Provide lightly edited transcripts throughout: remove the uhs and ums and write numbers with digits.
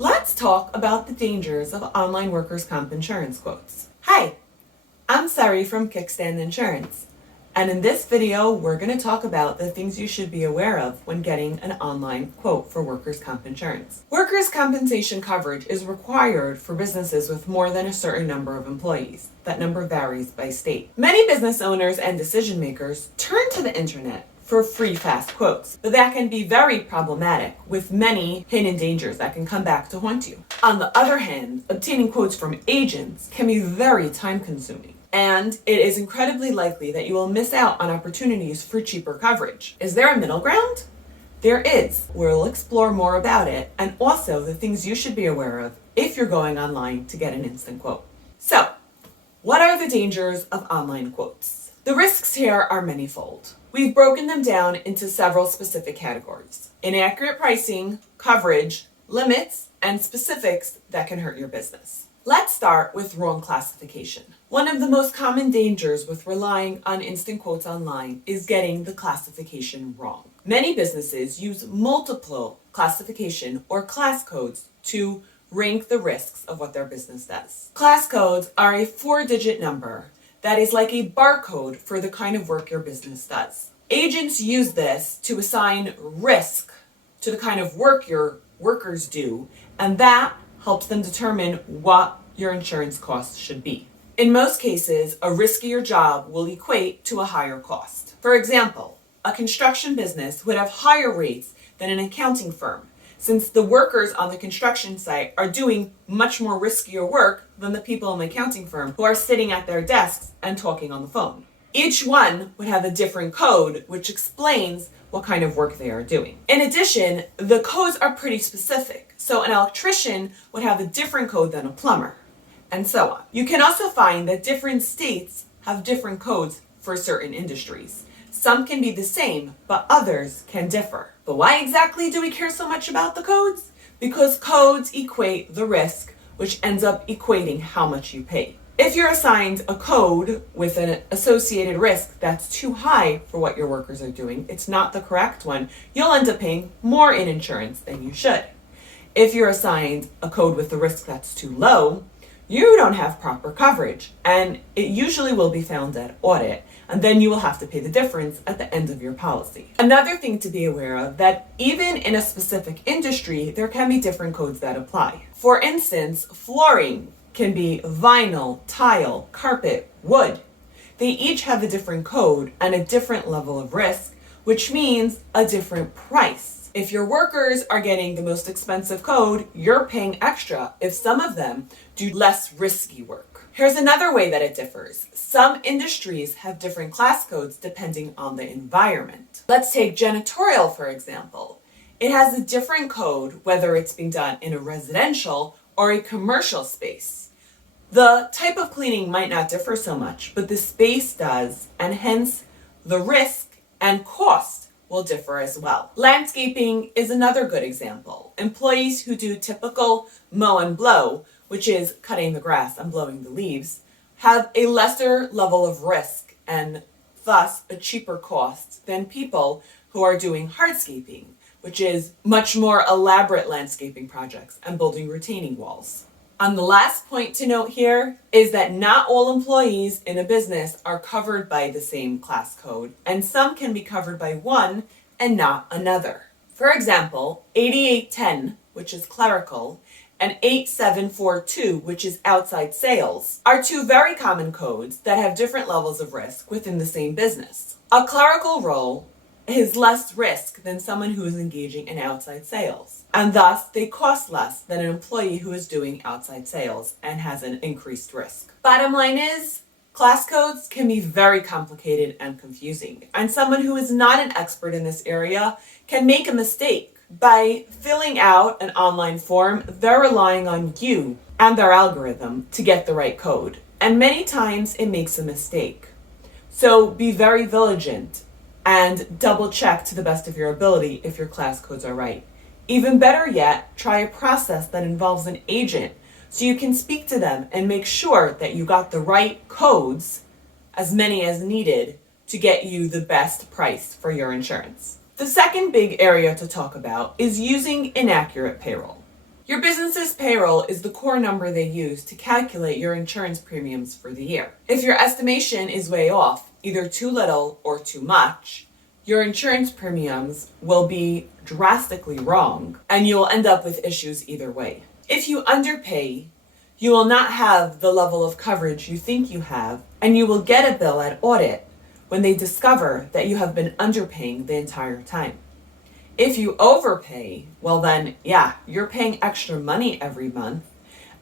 Let's talk about the dangers of online workers' comp insurance quotes. Hi, I'm Sari from Kickstand Insurance, and in this video we're going to talk about the things you should be aware of when getting an online quote for workers' comp insurance. Workers' compensation coverage is required for businesses with more than a certain number of employees. That number varies by state. Many business owners and decision makers turn to the internet for free, fast quotes, but that can be very problematic with many hidden dangers that can come back to haunt you. On the other hand, obtaining quotes from agents can be very time consuming, and it is incredibly likely that you will miss out on opportunities for cheaper coverage. Is there a middle ground? There is. We'll explore more about it and also the things you should be aware of if you're going online to get an instant quote. So, what are the dangers of online quotes? The risks here are manifold. We've broken them down into several specific categories: inaccurate pricing, coverage, limits, and specifics that can hurt your business. Let's start with wrong classification. One of the most common dangers with relying on instant quotes online is getting the classification wrong. Many businesses use multiple classification or class codes to rank the risks of what their business does. Class codes are a 4-digit number that is like a barcode for the kind of work your business does. Agents use this to assign risk to the kind of work your workers do, and that helps them determine what your insurance costs should be. In most cases, a riskier job will equate to a higher cost. For example, a construction business would have higher rates than an accounting firm, since the workers on the construction site are doing much more riskier work than the people in the accounting firm who are sitting at their desks and talking on the phone. Each one would have a different code, which explains what kind of work they are doing. In addition, the codes are pretty specific, so an electrician would have a different code than a plumber, and so on. You can also find that different states have different codes for certain industries. Some can be the same, but others can differ. But why exactly do we care so much about the codes? Because codes equate the risk, which ends up equating how much you pay. If you're assigned a code with an associated risk that's too high for what your workers are doing, it's not the correct one, you'll end up paying more in insurance than you should. If you're assigned a code with the risk that's too low, you don't have proper coverage, and it usually will be found at audit, and then you will have to pay the difference at the end of your policy. Another thing to be aware of, that even in a specific industry, there can be different codes that apply. For instance, flooring can be vinyl, tile, carpet, wood. They each have a different code and a different level of risk, which means a different price. If your workers are getting the most expensive code, you're paying extra if some of them do less risky work. Here's another way that it differs. Some industries have different class codes depending on the environment. Let's take janitorial, for example. It has a different code whether it's being done in a residential or a commercial space. The type of cleaning might not differ so much, but the space does, and hence the risk and cost will differ as well. Landscaping is another good example. Employees who do typical mow and blow, which is cutting the grass and blowing the leaves, have a lesser level of risk and thus a cheaper cost than people who are doing hardscaping, which is much more elaborate landscaping projects and building retaining walls. And the last point to note here is that not all employees in a business are covered by the same class code, and some can be covered by one and not another. For example, 8810, which is clerical, and 8742, which is outside sales, are two very common codes that have different levels of risk within the same business. A clerical role is less risk than someone who is engaging in outside sales, and thus they cost less than an employee who is doing outside sales and has an increased risk. Bottom line is, class codes can be very complicated and confusing, and someone who is not an expert in this area can make a mistake. By filling out an online form, they're relying on you and their algorithm to get the right code, and many times it makes a mistake. So be very vigilant and double check to the best of your ability if your class codes are right. Even better yet, try a process that involves an agent so you can speak to them and make sure that you got the right codes, as many as needed, to get you the best price for your insurance. The second big area to talk about is using inaccurate payroll. Your business's payroll is the core number they use to calculate your insurance premiums for the year. If your estimation is way off, either too little or too much, your insurance premiums will be drastically wrong, and you will end up with issues either way. If you underpay, you will not have the level of coverage you think you have, and you will get a bill at audit when they discover that you have been underpaying the entire time. If you overpay, well then, yeah, you're paying extra money every month.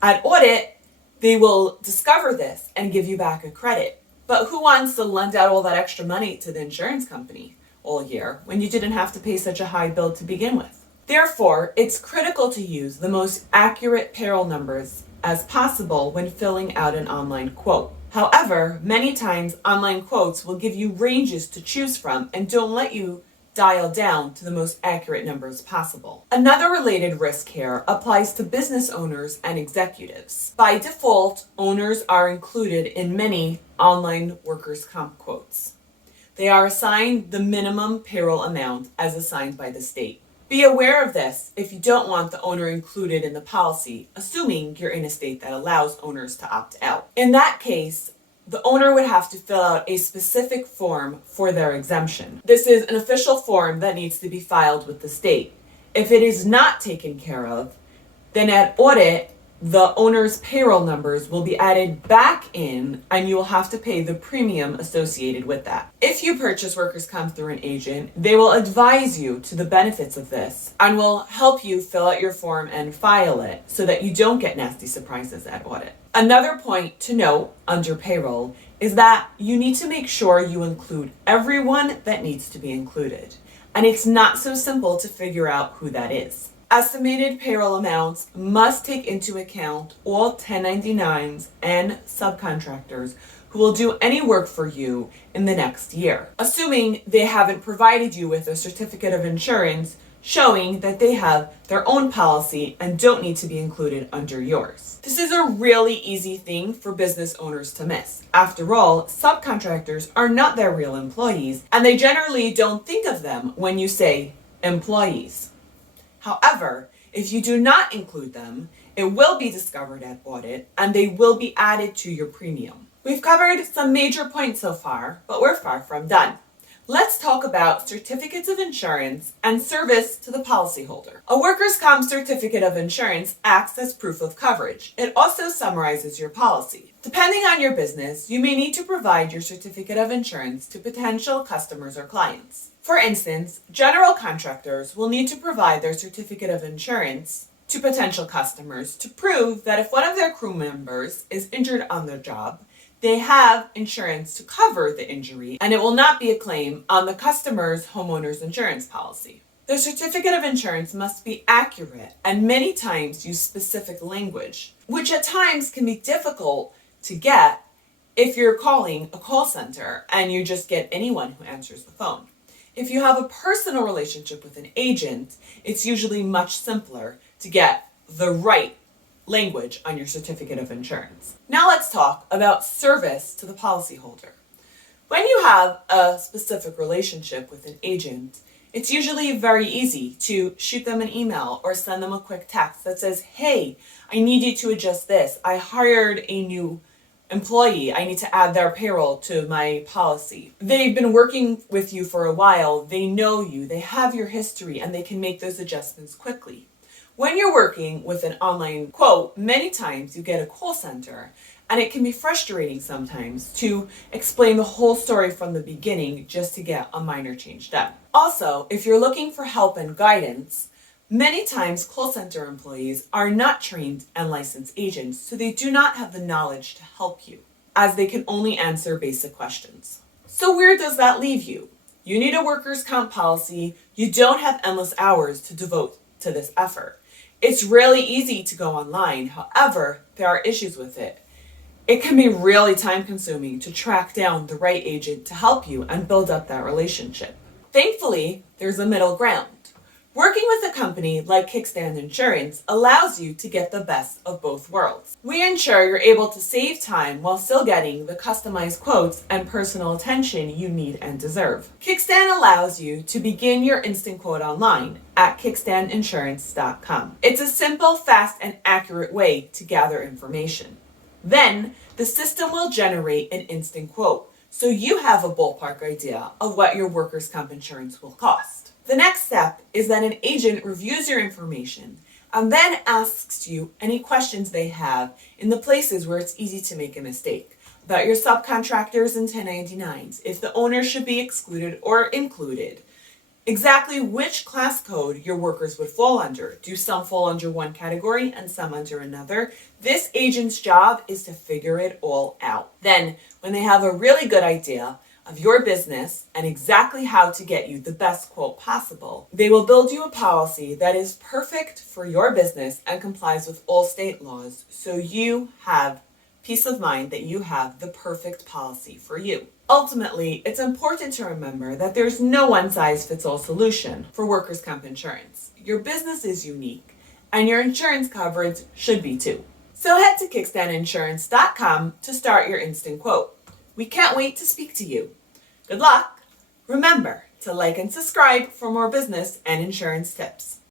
At audit, they will discover this and give you back a credit. But who wants to lend out all that extra money to the insurance company all year when you didn't have to pay such a high bill to begin with? Therefore, it's critical to use the most accurate payroll numbers as possible when filling out an online quote. However, many times online quotes will give you ranges to choose from and don't let you dial down to the most accurate numbers possible. Another related risk here applies to business owners and executives. By default, owners are included in many online workers' comp quotes. They are assigned the minimum payroll amount as assigned by the state. Be aware of this if you don't want the owner included in the policy, assuming you're in a state that allows owners to opt out. In that case, the owner would have to fill out a specific form for their exemption. This is an official form that needs to be filed with the state. If it is not taken care of, then at audit, the owner's payroll numbers will be added back in and you will have to pay the premium associated with that. If you purchase workers' comp through an agent, they will advise you to the benefits of this and will help you fill out your form and file it so that you don't get nasty surprises at audit. Another point to note under payroll is that you need to make sure you include everyone that needs to be included. And it's not so simple to figure out who that is. Estimated payroll amounts must take into account all 1099s and subcontractors who will do any work for you in the next year, assuming they haven't provided you with a certificate of insurance showing that they have their own policy and don't need to be included under yours. This is a really easy thing for business owners to miss. After all, subcontractors are not their real employees, and they generally don't think of them when you say employees. However, if you do not include them, it will be discovered at audit and they will be added to your premium. We've covered some major points so far, but we're far from done. Let's talk about certificates of insurance and service to the policyholder. A workers' comp certificate of insurance acts as proof of coverage. It also summarizes your policy. Depending on your business, you may need to provide your certificate of insurance to potential customers or clients. For instance, general contractors will need to provide their certificate of insurance to potential customers to prove that if one of their crew members is injured on their job, they have insurance to cover the injury and it will not be a claim on the customer's homeowner's insurance policy. The certificate of insurance must be accurate and many times use specific language, which at times can be difficult to get if you're calling a call center and you just get anyone who answers the phone. If you have a personal relationship with an agent, it's usually much simpler to get the right language on your certificate of insurance. Now let's talk about service to the policyholder. When you have a specific relationship with an agent, it's usually very easy to shoot them an email or send them a quick text that says, hey, I need you to adjust this. I hired a new employee. I need to add their payroll to my policy. They've been working with you for a while. They know you. They have your history and they can make those adjustments quickly. When you're working with an online quote, many times you get a call center and it can be frustrating sometimes to explain the whole story from the beginning just to get a minor change done. Also, if you're looking for help and guidance, many times call center employees are not trained and licensed agents, so they do not have the knowledge to help you, as they can only answer basic questions. So where does that leave you? You need a workers' comp policy. You don't have endless hours to devote to this effort. It's really easy to go online. However, there are issues with it. It can be really time-consuming to track down the right agent to help you and build up that relationship. Thankfully, there's a middle ground. Working with a company like Kickstand Insurance allows you to get the best of both worlds. We ensure you're able to save time while still getting the customized quotes and personal attention you need and deserve. Kickstand allows you to begin your instant quote online at kickstandinsurance.com. It's a simple, fast, and accurate way to gather information. Then, the system will generate an instant quote, so you have a ballpark idea of what your workers' comp insurance will cost. The next step is that an agent reviews your information and then asks you any questions they have in the places where it's easy to make a mistake. About your subcontractors and 1099s, if the owner should be excluded or included, exactly which class code your workers would fall under. Do some fall under one category and some under another? This agent's job is to figure it all out. Then, when they have a really good idea of your business and exactly how to get you the best quote possible, they will build you a policy that is perfect for your business and complies with all state laws, so you have peace of mind that you have the perfect policy for you. Ultimately, it's important to remember that there's no one-size-fits-all solution for workers' comp insurance. Your business is unique, and your insurance coverage should be too. So head to kickstandinsurance.com to start your instant quote. We can't wait to speak to you. Good luck! Remember to like and subscribe for more business and insurance tips.